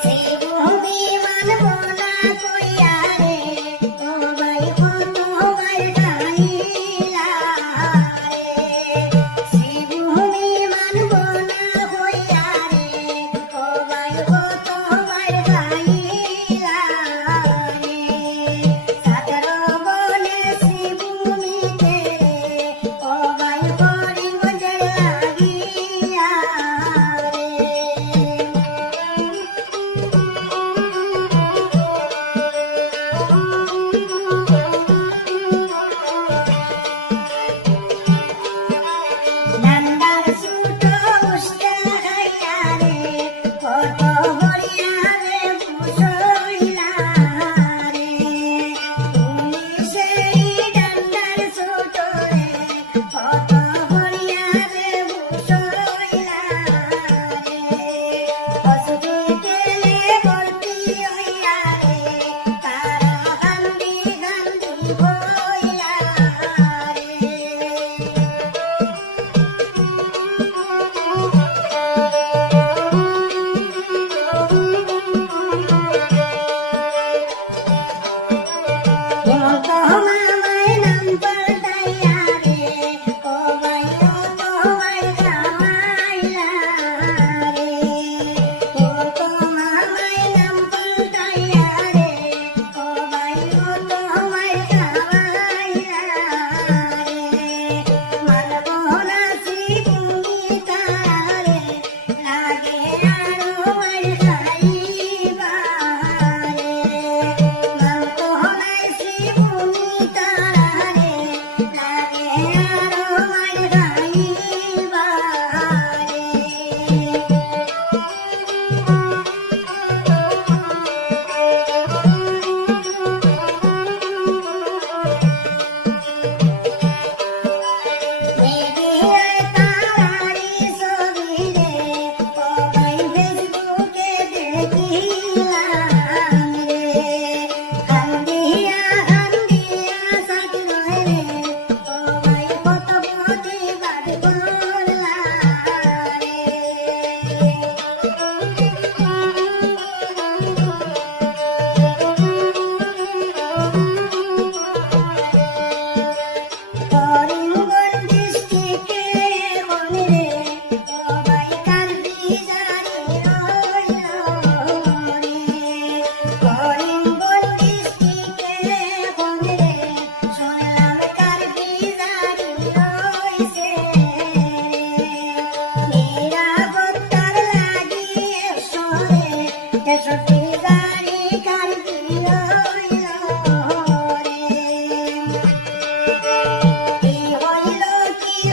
শ্রীভূমি মানব না কইয়া রে ও ভাই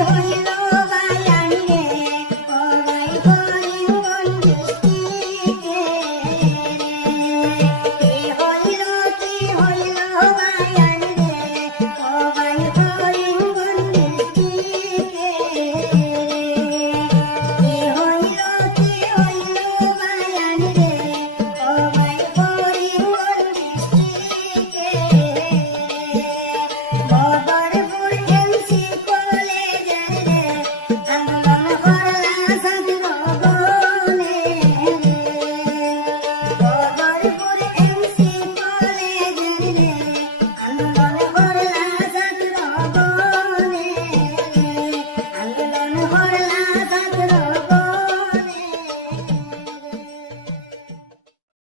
হইল?